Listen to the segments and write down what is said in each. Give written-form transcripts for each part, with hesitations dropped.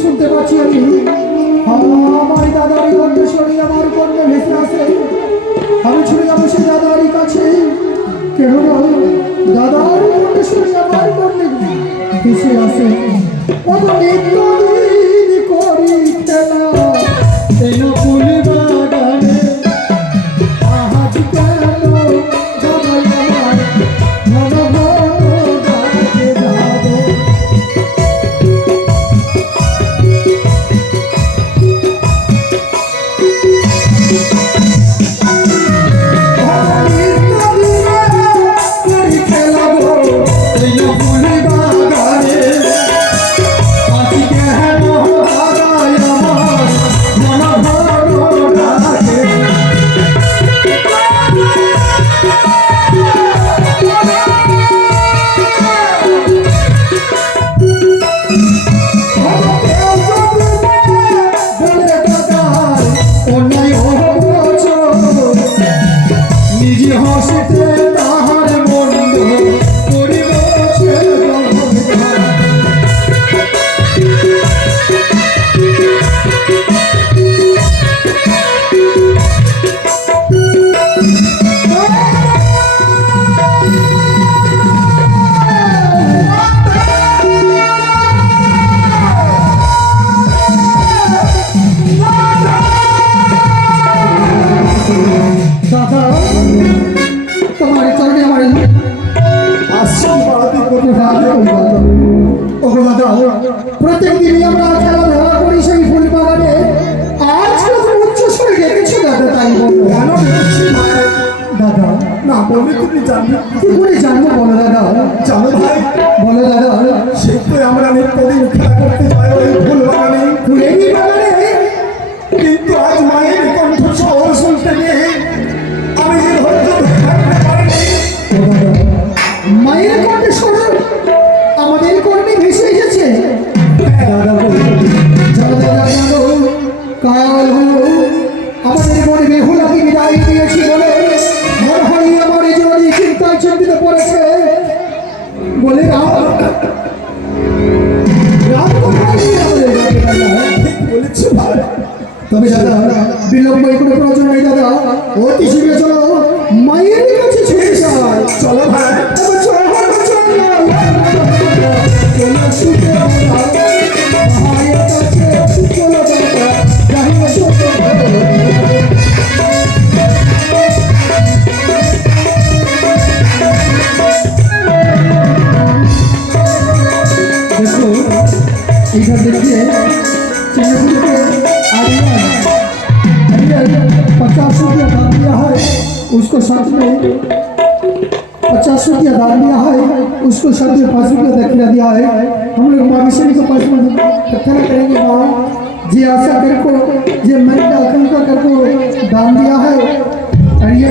শুনতে পাচ্ছি আমি আমার দাদার কণ্ঠস্বরী আমার কর্ণে ভেসে আসে। আমি ছুটে যাবো সেই দাদারই কাছে, কেননা দাদার কণ্ঠস্বরী আমার কর্ণে ভেসে আসে। নিত্যদিন করি খেলা এই ফুল বাগানে, আজ কেন দাদাই আমার ঘন ঘন ডাকে যাবে। প্রত্যেক দিনই আমরা খেলাধুলা করি সেই ফুল বাগানে, আজকে তুমি উচ্চ স্বরে ডেকেছো দাদা, তাই বলো। কেন ডেকেছি দাদা? না বলে তুমি জানবে কি করে? জানবো, বলো দাদা। জানো ভাই, বলো দাদা। সেটাই আমরা নিত্যদিন খেলা করতে যাই ওই ফুল বাগানে, ফুলেরই বাগানে। কিন্তু আজ মায়ের কণ্ঠস্বর শুনতে গিয়ে আমি যে ধৈর্য থাকতে পারিনি। মায়ের কণ্ঠস্বর আমাদের কর্মে ভেসে এসেছে। কাল হলো আমাদের মনে বেহুলাকে বিদায় দিয়েছি বলে মনে হয় আমার জীবনে চিন্তায় চিন্তিত পড়েছে বলে তবে দাদা বিলম্ব কোনো প্রয়োজন নেই দাদা, অতি শীঘ্র চলো মায়ের কাছে ছুটে যায়। চলো ভাই, इधर देखिए 50 रुपया दान दिया है, उसको साथ में 50 रुपया दान दिया है, उसको साथ में 5 रुपया दक्षिणा दिया है। हम लोग माँ विष्णु को 5 रुपया करेंगे। माँ जी आशा कर को ये मन का आकांक्षा कर को दान दिया है, और ये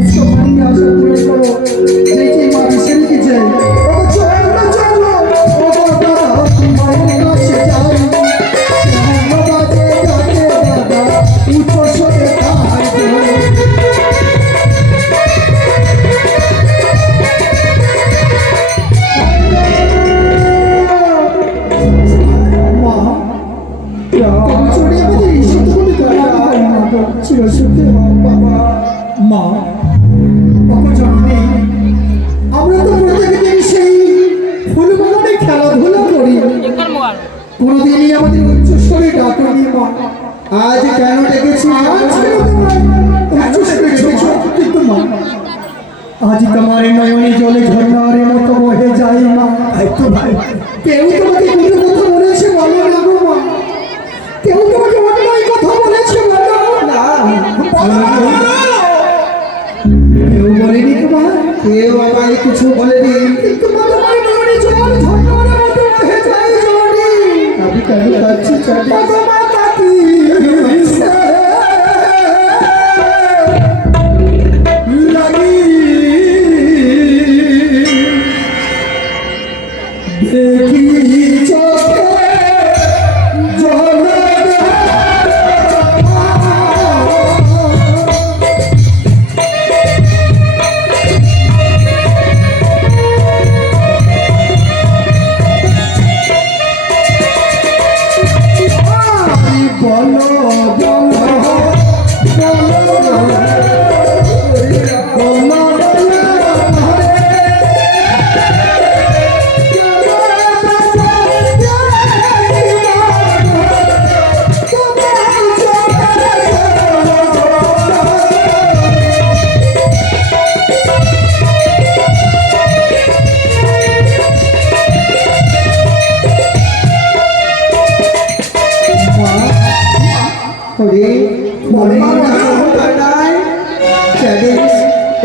उसको मन की आशा पूरी करो। जय जय माँ विष्णु की जय। কোনদিনই আমাদের উচ্চস্বরে ডাকেনি মা, আজ কেন ডেকেছি? কিন্তু মা আজ তোমার নয়নে জলে ঝর্ণার মতো বহে যায় মা। তো ভাই কেউ তোমাকে কোনো কথা বলেছে বলো না গো মা? কেউ তোমাকে অন্যায় কথা বলেছে বলো না? কেউ বলেনি তোমার? কেউ আমায় কিছু বলেনি, কিন্তু তোমার নয়নে জল ঝর্ণার মতো বহে যায়। আমি কেন কাঁদছি জানি?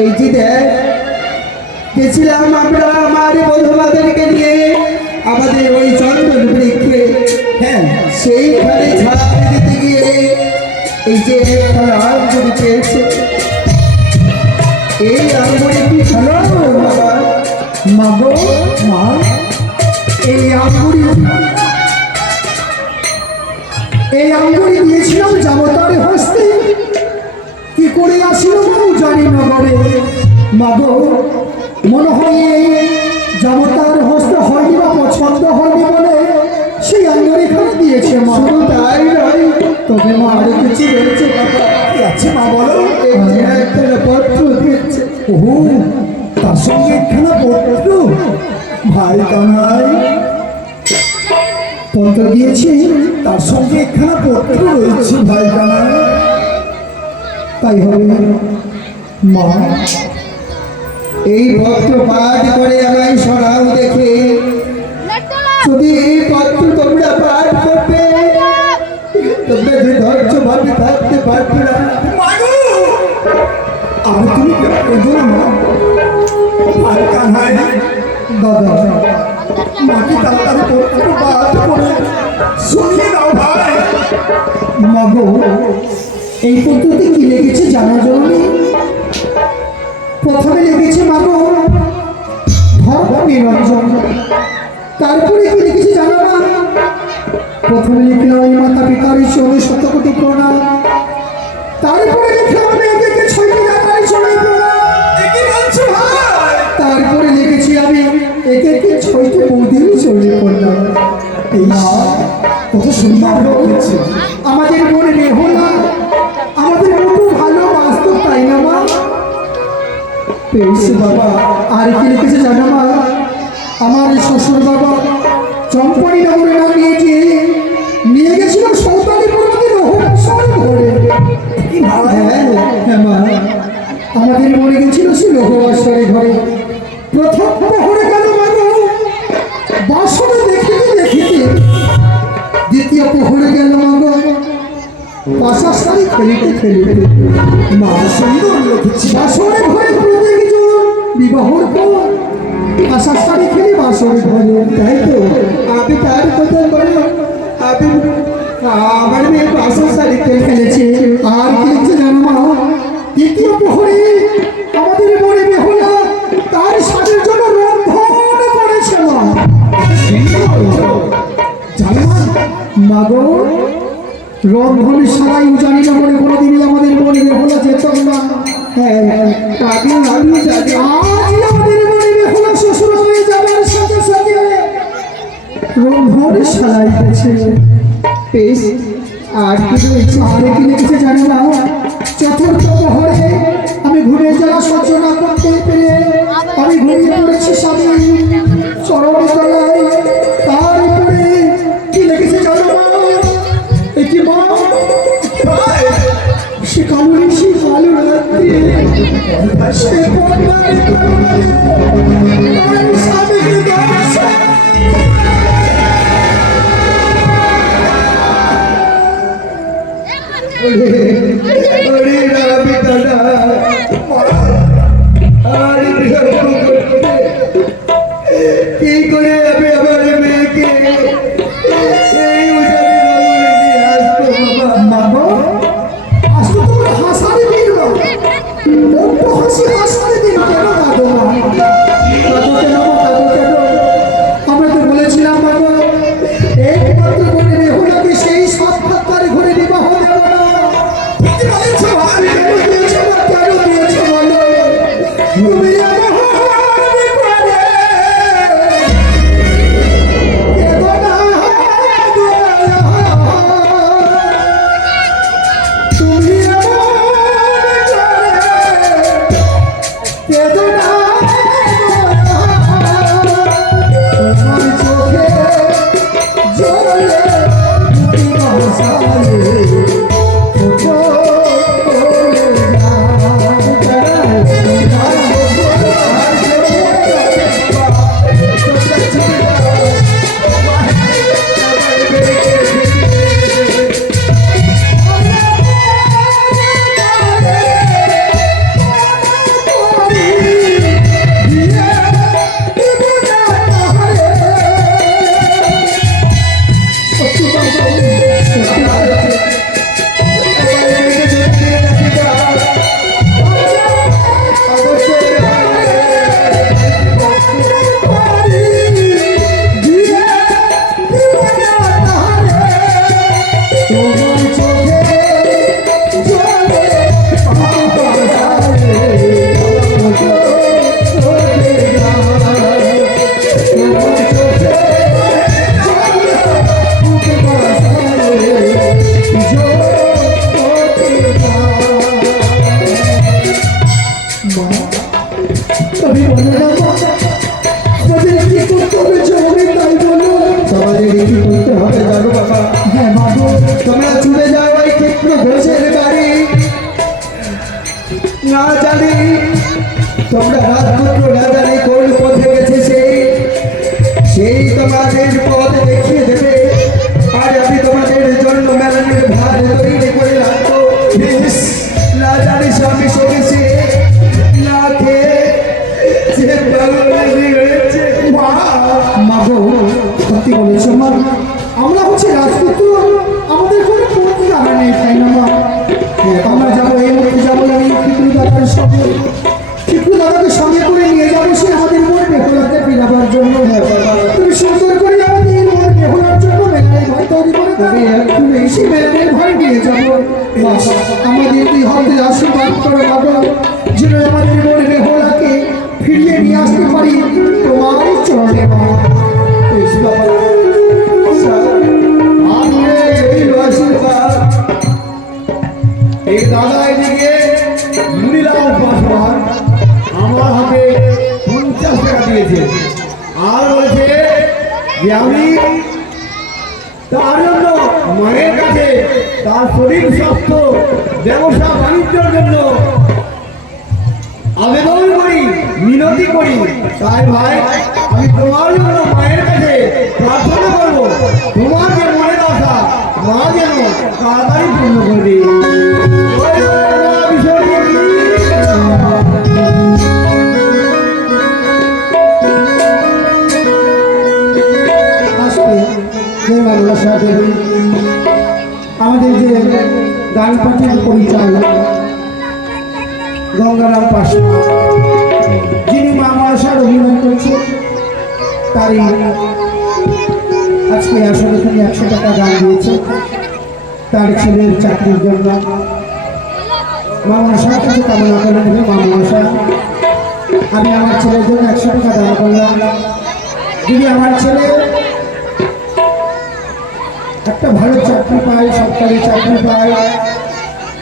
এই যে দেখ, গেছিলাম আমরা আমার বন্ধুবাদেরকে নিয়ে আমাদের ওই চন্দন বৃক্ষে। হ্যাঁ, সেইখানে ঝাড় দিতে গিয়ে এই যে একটা আঙ্গুরি পেয়েছে। এই আঙ্গুরি কি হলো বাবা? মা গো মা, এই আঙ্গুরি দিয়েছিলাম জামতার হস্তে। কি করে আসিল বউ জানি নগরে। মা গো, মনে হয় এই জামতার হস্ত হয়নি বা পছন্দ হয়নি বলে সেই আঙ্গুরি খানে দিয়েছে মা। শুধু তাই নয়, তবে মা আর কিছু রয়েছে বাবা। কি আছে মা বলো? এই যে একটা পত্র দিয়েছে। ও, তার সঙ্গে একখানা পত্র। ভাই কানাই, পত্র দিয়েছি, তার সঙ্গে একখানা পত্র রয়েছে ভাই কানাই। তাই হবে মা। এই পত্র পাঠ করে আমায় সরাও দেখে। যদি এই পত্র তোমরা পাঠ করবে, তোমরা যে ধৈর্য ভাবে থাকতে পারবে না। আর তুমি কেঁদো না মা। ভাই কানাই, দাদা, মাকে তাড়াতাড়ি পত্র পাঠ করে শুনিয়ে দাও ভাই। মা গো, এই পত্রতে কি লিখেছে জানা জরুরি। প্রথমে লিখেছে মা গো ধর্ম নিরঞ্জন। তারপরে কি লিখেছে জানো না? প্রথমে লিখলাম ওই মাতা পিতার চলে শতকোটি প্রণাম। তারপরে লিখলাম মেয়েকে 6টি টাকার চলে প্রণাম। তারপরে লিখেছি আমি একে 6টি বৌদির চলে প্রণাম। এই কত সুন্দর হয়েছে। আমাদের মনে নেহলা, আমাদের কত ভালো বাস্তব, তাই না মা? পেয়েছি বাবা। আর কি লিখেছে জানো মা? আমার শ্বশুর বাবা চম্পানি নগরে না নিয়ে গেছিল সৌতালি পর্বতের রহস্যের ঘরে। হ্যাঁ মা, আমাদের মনে গেছিল সে রহস্যের ঘরে। প্রথম প্রহরে গেল মা গো বাসনে দেখিতে দেখিতে। দ্বিতীয় প্রহরে গেল মা গো পাশার শাড়ি খেলিতে খেলিতে। মা সুন্দর লিখেছি। বাসনে ঘরে প্রত্যেকজন বিবাহর পর পাশার শাড়ি খেলে বাসনে ঘরে। তাই তো আমি তার কথা বলো, আমি আমার মেয়ে পাশের শাড়িতে খেলেছে। আর কি লিখছে জানো মা? দ্বিতীয় প্রহরে আমাদের মনে বেহুলা তার স্বামীর জন্য রন্ধন করেছে মা। জানো মা গো, রন্ধন সারাই জানি না বলে কোনোদিনই আমাদের মনে বেহুলা যেত না। হ্যাঁ, আমি জানি। আজ আমাদের মনে বেহুলা শ্বশুর হয়ে যাবার সাথে সাথে রন্ধন সারাই গেছে। বেশ, আর কি রয়েছে? আরে কি লিখেছে জানো না? চতুর্থ প্রহরে আমি ঘুরে যাওয়া সহ্য না করতে পেরে আমি ঘুমিয়ে পড়েছি স্বামী চরণে তলায়। তারপরে কি লিখেছে জানো মা? এ কি মা? সে কালো সে কালো রাত্রি সে পদ্মার কারণে তার স্বামীকে দেখছে। ওরে রাবি দাদা, আর বিরক্ত করতে কি করে আমি আমার মেয়েকে এই উজানে নগরে নিয়ে আসবো বাবা? মা গো, আজ তো তোমার হাসারে দিন গো। বড্ড হাসারে দিন কেন কাঁদো মা? কাঁদো কেন মা, কাঁদো কেন? আমরা তো বলেছিলাম মা গো একমাত্র করে বেহুলাকে সেই সাক্ষাৎকারে ঘরে বিবাহ দেব না। কি বলেছো ভাই? না জানি তোমরা রাজপুত্র না জানি কোন পথে গেছে সেই তোমাদের পথ দেখিয়ে দেবে। আর আমি তোমাদের জন্য মেলানের ভাত তৈরি করে রাখবো। না জানি স্বামী সঙ্গেছে না খেয়ে যে হয়েছে। মা গো, সত্যি বলেছো মা, আমরা হচ্ছে রাজপুত্র, আমাদের কোনো পূর্তি জানা নেই, তাই না মা? আমরা যাবো, এই মুহূর্তে যাবো আমি ক্ষিপ্রু দাদার সঙ্গে, ক্ষিপ্রু দাদাকে সঙ্গে করে নিয়ে যাবো সে আমাদের মনে বেহুলাতে ফিরাবার জন্য। তুমি সুন্দর করে আমাদের মনে বেহুলার জন্য মেলায় ভয় তৈরি করে দেবে, তুমি সে মেলায় ভয় নিয়ে যাবো। মা, আমাদের তুই হাতে আশীর্বাদ করো বাবা, যেন আমাদের মনে বেহুলাকে ফিরিয়ে নিয়ে আসতে পারি তোমার চরণে মা। এই দাদা এদিকে মুড়িলাল পাসওয়ান আমার হাতে 50 টাকা দিয়েছে, আর বলেছে যে আমি তার জন্য মায়ের কাছে তার শরীর স্বাস্থ্য ব্যবসা বাণিজ্যের জন্য আবেদন করি, মিনতি করি। তাই ভাই আমি তোমার জন্য মায়ের কাছে প্রার্থনা করবো, তোমার যে মনের আশা মা যেন তাড়াতাড়ি পূর্ণ করবে। আমাদের যে গান পাঠের পরিচালক গঙ্গারাম পাসওয়ান, যিনি মা মনসার অভিনয় করছেন, তারই আজকে আসলে তিনি 100 টাকা দান দিয়েছে তার ছেলের চাকরির জন্য। মা মনসার কাছে কামনা করে নেবে, মা মনসা আমি আমার ছেলের জন্য 100 টাকা দান করলাম, যদি আমার ছেলে একটা ভালো চাকরি পাই, সরকারি চাকরি পাই,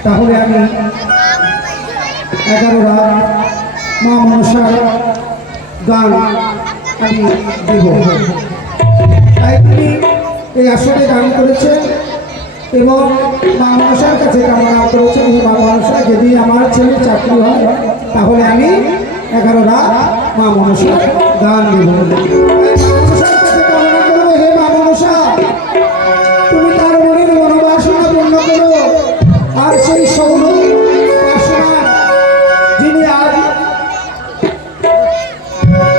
তাহলে আমি 11 রাত মা মনসার গান আমি দেব। তাই তিনি এই আসরে গান করেছেন এবং মা মনসার কাছে কামনা করেছেন, এই মা মনসা যদি আমার ছেলে চাকরি হয় তাহলে আমি 11 রাত মা মনসার গান দেব। মনসার কাছে কামনা করবো, হে মা মনসা তুমি তার মনের মনোবাসনা পূর্ণ করো। আর সেই সৌরভ পাসওয়ান যিনি আজ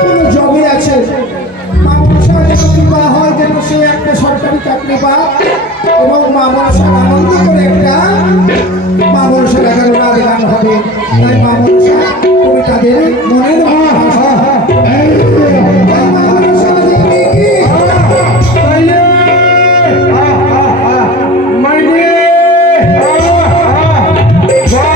কোন জবে আছে, মা মনসার যেন কৃপা হয় যেন সে একটা সরকারি চাকরি পায় এবং মা মনসার আনন্দ করে একটা মা মনসার 11 রাত গান হবে। তাই মা মনসা তুমি তাদের মনের জয়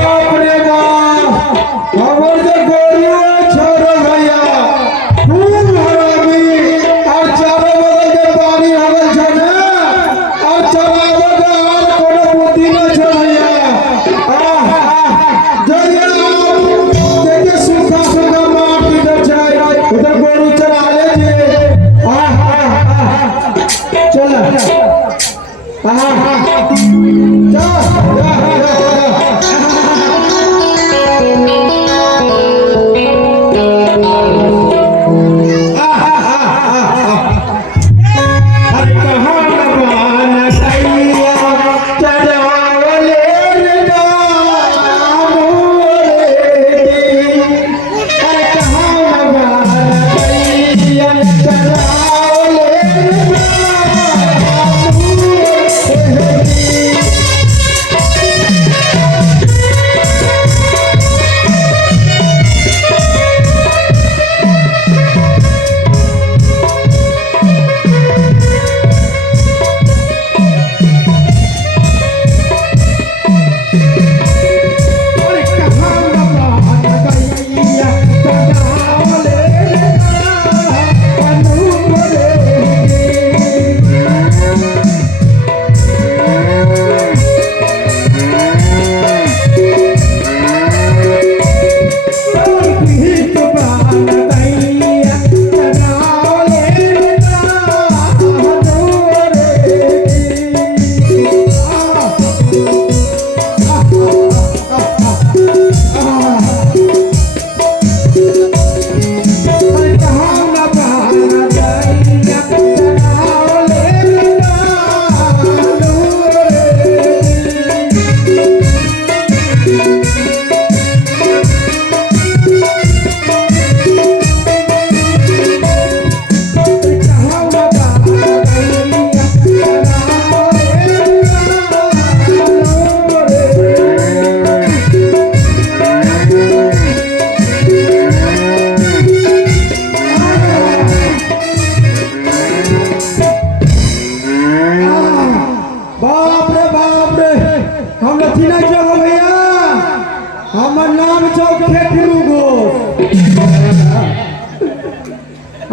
আমার নাম চোখে গুরু ঘোষ।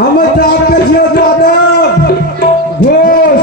আমার চাপ পেয়েছিল যাদব ঘোষ।